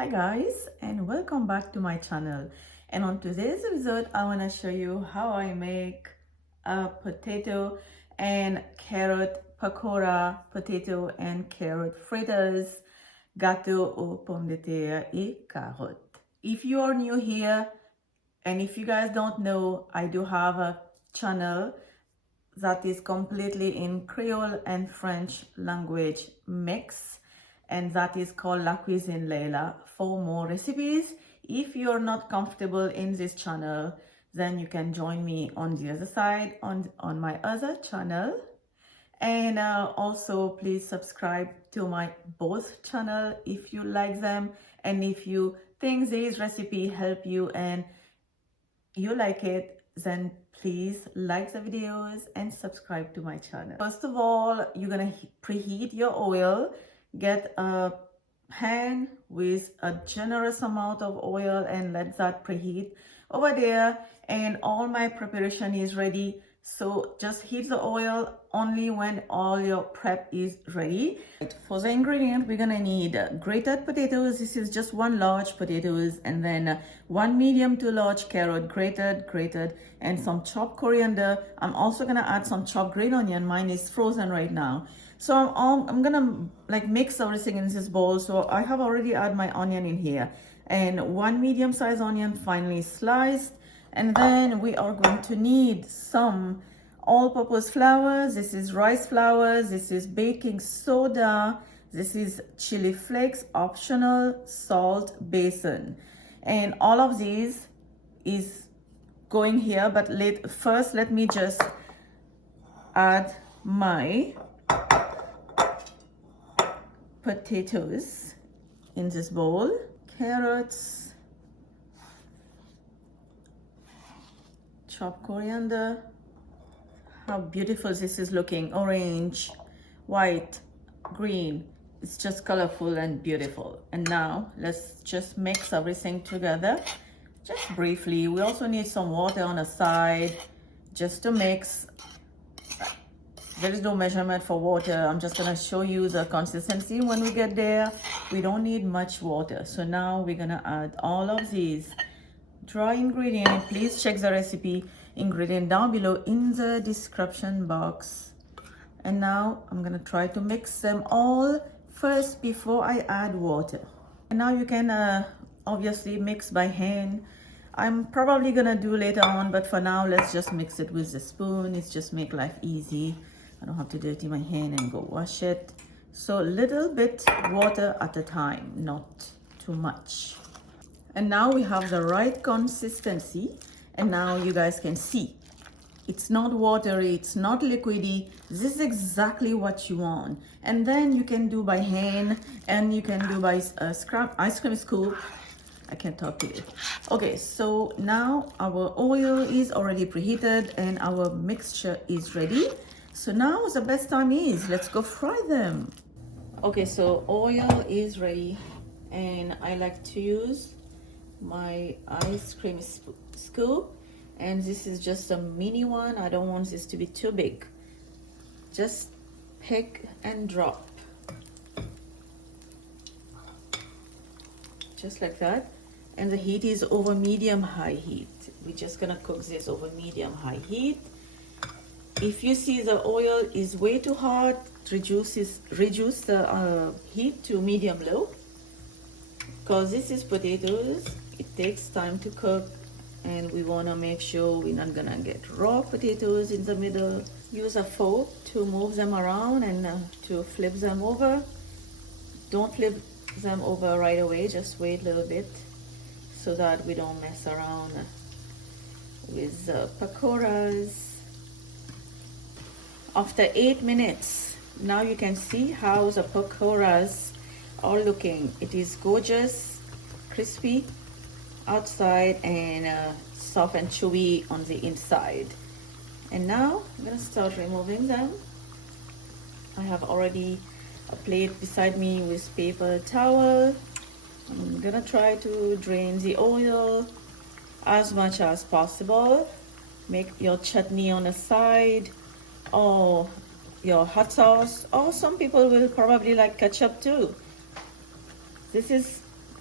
Hi guys, and welcome back to my channel. And on today's episode I want to show you how I make a potato and carrot pakora, potato and carrot fritters, gâteau aux pommes de terre et carottes. If you are new here and if you guys don't know, I do have a channel that is completely in Creole and French language mix, and that is called La Cuisine Laila. For more recipes, if you're not comfortable in this channel, then you can join me on the other side on my other channel. And also please subscribe to my both channel if you like them, and if you think this recipe help you and you like it, then please like the videos and subscribe to my channel. First of all, you're gonna preheat your oil. Get a pan with a generous amount of oil and let that preheat over there. And all my preparation is ready, so just heat the oil only when all your prep is ready. For the ingredient, we're gonna need grated potatoes. This is just one large potatoes, and then one medium to large carrot, grated, and some chopped coriander. I'm also gonna add some chopped green onion. Mine is frozen right now, so I'm gonna like mix everything in this bowl. So I have already added my onion in here, and one medium-sized onion finely sliced. And then we are going to need some all-purpose flour. This is rice flour, this is baking soda, this is chili flakes, optional, salt, basin. And all of these is going here, but first let me just add my potatoes in this bowl. Carrots, chopped coriander. How beautiful this is looking. Orange, white, green. It's just colorful and beautiful. And now let's just mix everything together just briefly. We also need some water on the side just to mix. There is no measurement for water. I'm just gonna show you the consistency when we get there. We don't need much water. So now we're gonna add all of these dry ingredient. Please check the recipe ingredient down below in the description box. And now I'm gonna try to mix them all first before I add water. And now you can obviously mix by hand. I'm probably gonna do later on, but for now let's just mix it with the spoon. It's just make life easy. I don't have to dirty my hand and go wash it. So little bit water at a time, not too much. And now we have the right consistency, and now you guys can see it's not watery, it's not liquidy. This is exactly what you want. And then you can do by hand, and you can do by ice cream scoop. I can't talk to you. Okay, so now our oil is already preheated and our mixture is ready. So now the best time is, let's go fry them. Okay, so oil is ready, and I like to use my ice cream scoop, and this is just a mini one. I don't want this to be too big. Just pick and drop, just like that. And the heat is over medium-high heat. We're just gonna cook this over medium-high heat. If you see the oil is way too hot, reduce the heat to medium-low, because this is potatoes. It takes time to cook, and we want to make sure we're not gonna get raw potatoes in the middle. Use a fork to move them around and to flip them over. Don't flip them over right away, just wait a little bit so that we don't mess around with the pakoras. After 8 minutes, now you can see how the pakoras are looking. It is gorgeous, crispy outside, and soft and chewy on the inside. And now I'm gonna start removing them. I have already a plate beside me with paper towel. I'm gonna try to drain the oil as much as possible. Make your chutney on the side, or your hot sauce, or some people will probably like ketchup too. This is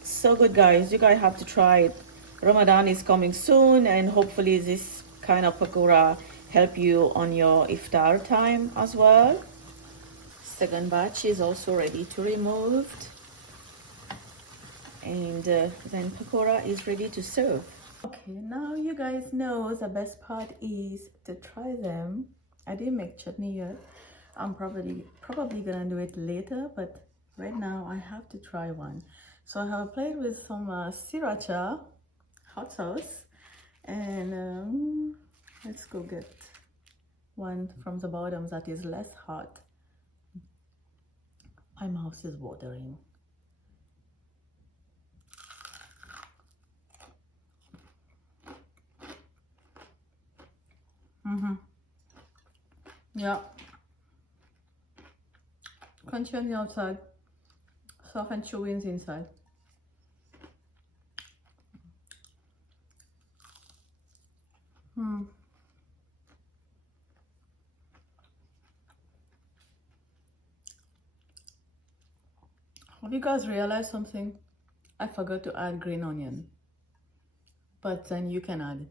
So good, guys. You guys have to try it. Ramadan is coming soon, and hopefully this kind of pakora help you on your iftar time as well. Second batch is also ready to removed, and then pakora is ready to serve. Okay, now you guys know the best part is to try them. I didn't make chutney yet. I'm probably gonna do it later, but right now I have to try one. So I have a plate with some sriracha hot sauce, and let's go get one from the bottom that is less hot. My mouth is watering. Yeah, crunchy on the outside, soft and chewy on the inside. Have you guys realized something? I forgot to add green onion, but then you can add it.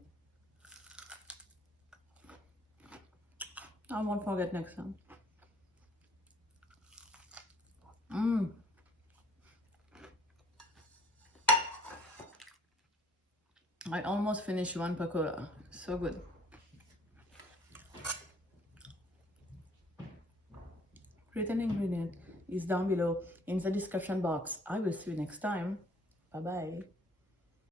I won't forget next time. I almost finished one pakora. So good. Written ingredient is down below in the description box. I will see you next time. Bye bye.